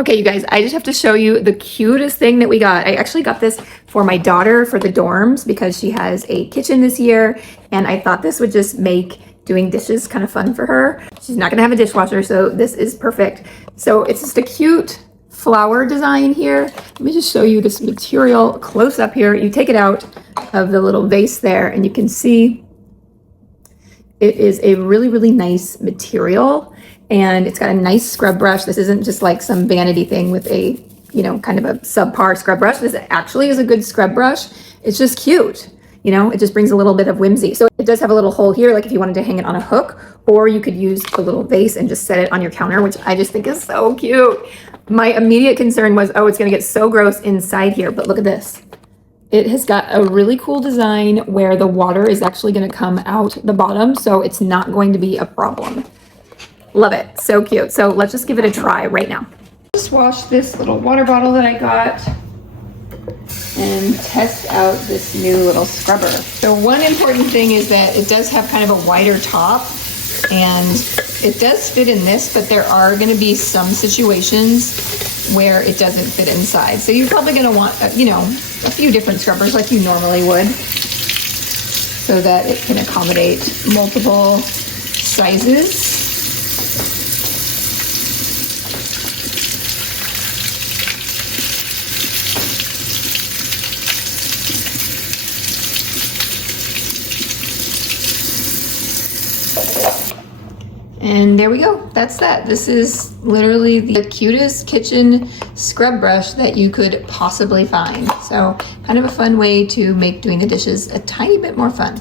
Okay, you guys, I just have to show you the cutest thing that we got. I actually got this for my daughter for the dorms because she has a kitchen this year, and I thought this would just make doing dishes kind of fun for her. She's not gonna have a dishwasher, so this is perfect. So it's just a cute flower design here. Let me just show you this material close up here. You take it out of the little vase there, and you can see it is a really, really nice material. And it's got a nice scrub brush. This isn't just like some vanity thing with a, you know, kind of a subpar scrub brush. This actually is a good scrub brush. It's just cute. You know, it just brings a little bit of whimsy. So it does have a little hole here, like if you wanted to hang it on a hook, or you could use a little vase and just set it on your counter, which I just think is so cute. My immediate concern was, oh, it's gonna get so gross inside here, but look at this. It has got a really cool design where the water is actually gonna come out the bottom, so it's not going to be a problem. Love it, so cute. So let's just give it a try right now. Just wash this little water bottle that I got and test out this new little scrubber. So one important thing is that it does have kind of a wider top, and it does fit in this, but there are gonna be some situations where it doesn't fit inside. So you're probably gonna want, you know, a few different scrubbers like you normally would, so that it can accommodate multiple sizes. And there we go, that's that. This is literally the cutest kitchen scrub brush that you could possibly find. So kind of a fun way to make doing the dishes a tiny bit more fun.